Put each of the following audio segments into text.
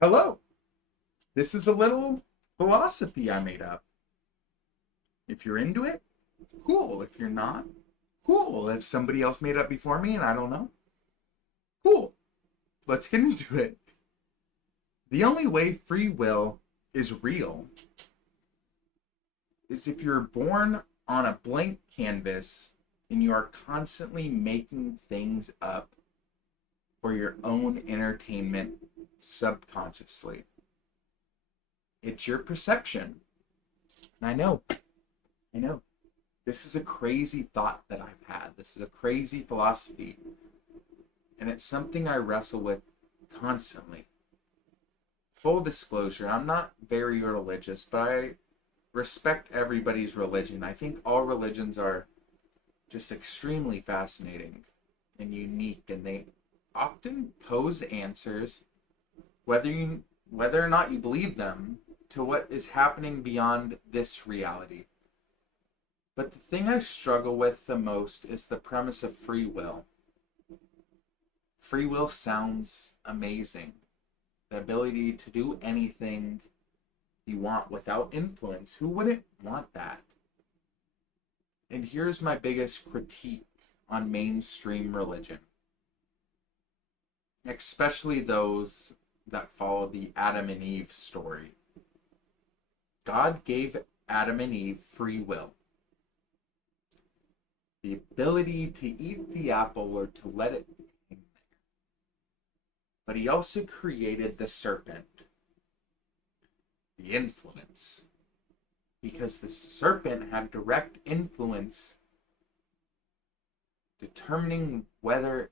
Hello. This is a little philosophy I made up. If you're into it, cool. If you're not, cool. If somebody else made it up before me and I don't know, cool. Let's get into it. The only way free will is real is if you're born on a blank canvas and you are constantly making things up for your own entertainment subconsciously. It's your perception. And I know, this is a crazy thought that I've had. This is a crazy philosophy. And it's something I wrestle with constantly. Full disclosure, I'm not very religious, but I respect everybody's religion. I think all religions are just extremely fascinating and unique, and they often pose answers, whether or not you believe them, to what is happening beyond this reality. But the thing I struggle with the most is the premise of free will. Free will sounds amazing. The ability to do anything you want without influence. Who wouldn't want that? And here's my biggest critique on mainstream religion, especially those that follow the Adam and Eve story. God gave Adam and Eve free will, the ability to eat the apple or to let it hang there. But he also created the serpent, the influence, because the serpent had direct influence determining whether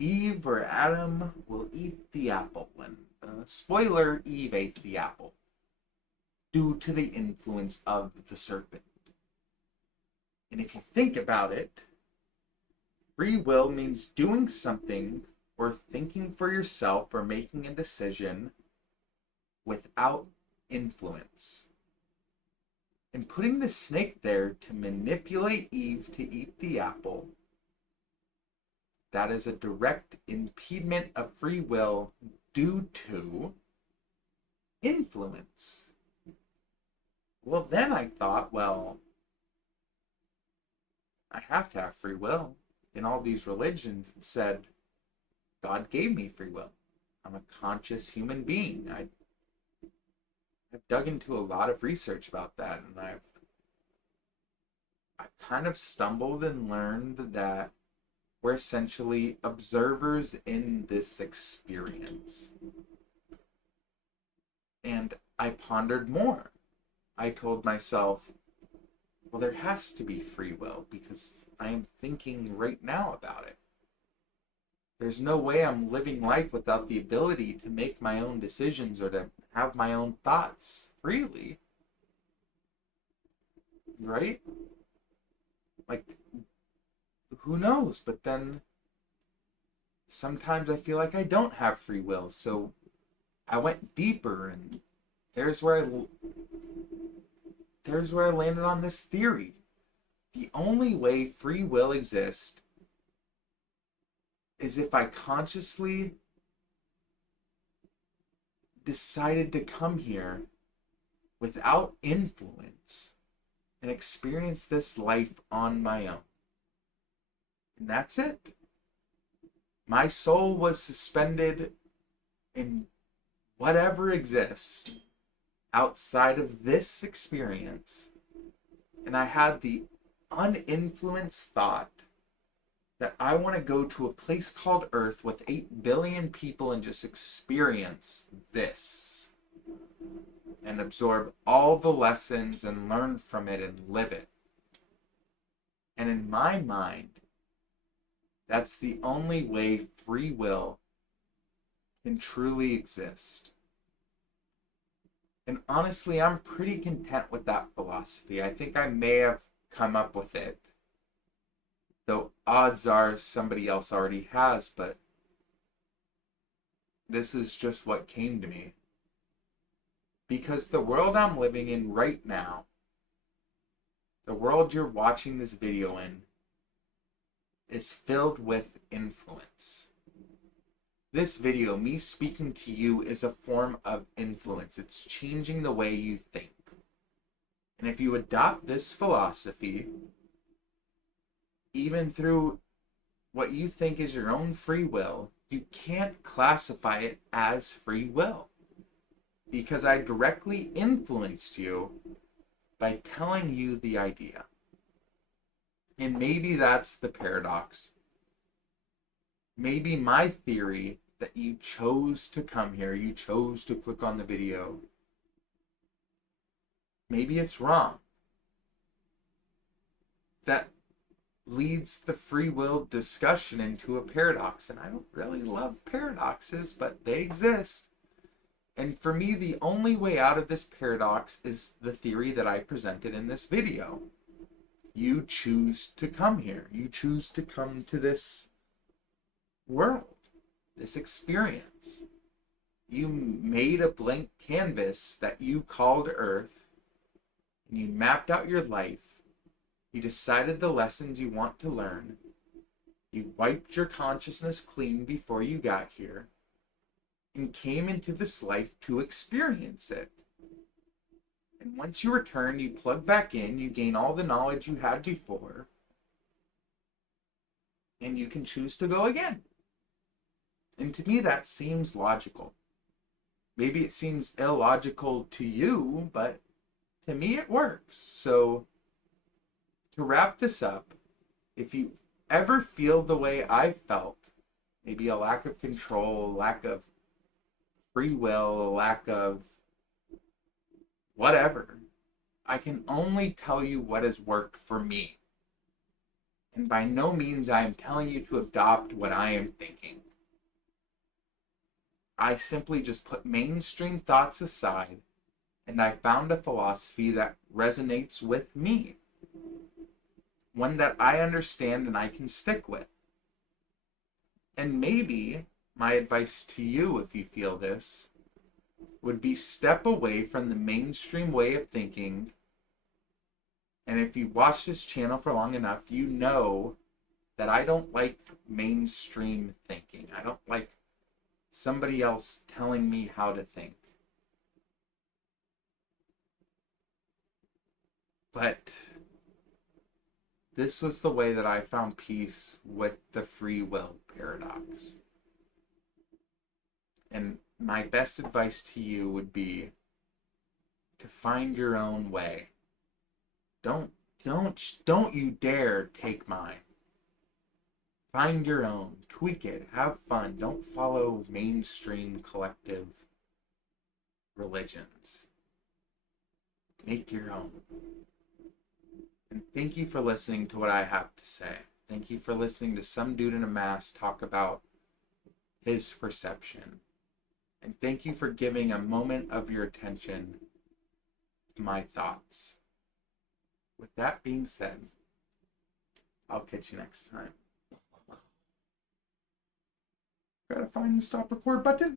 Eve or Adam will eat the apple. And spoiler, Eve ate the apple due to the influence of the serpent. And if you think about it, free will means doing something or thinking for yourself or making a decision without influence. And putting the snake there to manipulate Eve to eat the apple, that is a direct impediment of free will due to influence. Well, then I thought, well, I have to have free will. In all these religions, it said, God gave me free will. I'm a conscious human being. I've dug into a lot of research about that, and I've kind of stumbled and learned that we're essentially observers in this experience. And I pondered more. I told myself, well, there has to be free will because I am thinking right now about it. There's no way I'm living life without the ability to make my own decisions or to have my own thoughts freely. Right? Like, who knows? But then sometimes I feel like I don't have free will. So I went deeper, and there's where I landed on this theory. The only way free will exists is if I consciously decided to come here without influence and experience this life on my own. And that's it. My soul was suspended in whatever exists outside of this experience, and I had the uninfluenced thought that I want to go to a place called Earth with 8 billion people and just experience this and absorb all the lessons and learn from it and live it. And in my mind, that's the only way free will can truly exist. And honestly, I'm pretty content with that philosophy. I think I may have come up with it, though odds are somebody else already has, but this is just what came to me. Because the world I'm living in right now, the world you're watching this video in, is filled with influence. this video, me speaking to you, is a form of influence. It's changing the way you think. And if you adopt this philosophy, even through what you think is your own free will, you can't classify it as free will. Because I directly influenced you by telling you the idea. And maybe that's the paradox. Maybe my theory that you chose to come here, you chose to click on the video, maybe it's wrong. That leads the free will discussion into a paradox. And I don't really love paradoxes, but they exist. And for me, the only way out of this paradox is the theory that I presented in this video. You choose to come here. You choose to come to this world, this experience. You made a blank canvas that you called Earth, and you mapped out your life. You decided the lessons you want to learn. You wiped your consciousness clean before you got here, and came into this life to experience it. And once you return, you plug back in, you gain all the knowledge you had before, and you can choose to go again. And to me, that seems logical. Maybe it seems illogical to you, but to me, it works. So, to wrap this up, if you ever feel the way I felt, maybe a lack of control, a lack of free will, a lack of whatever, I can only tell you what has worked for me. And by no means I am telling you to adopt what I am thinking. I simply just put mainstream thoughts aside, and I found a philosophy that resonates with me. One that I understand and I can stick with. And maybe my advice to you, if you feel this, would be step away from the mainstream way of thinking. And if you watch this channel for long enough, you know that I don't like mainstream thinking. I don't like somebody else telling me how to think. But this was the way that I found peace with the free will paradox. And my best advice to you would be to find your own way. Don't you dare take mine. Find your own. Tweak it. Have fun. Don't follow mainstream collective religions. Make your own. And thank you for listening to what I have to say. Thank you for listening to some dude in a mask talk about his perception. And thank you for giving a moment of your attention to my thoughts. With that being said, I'll catch you next time. Gotta find the stop record button.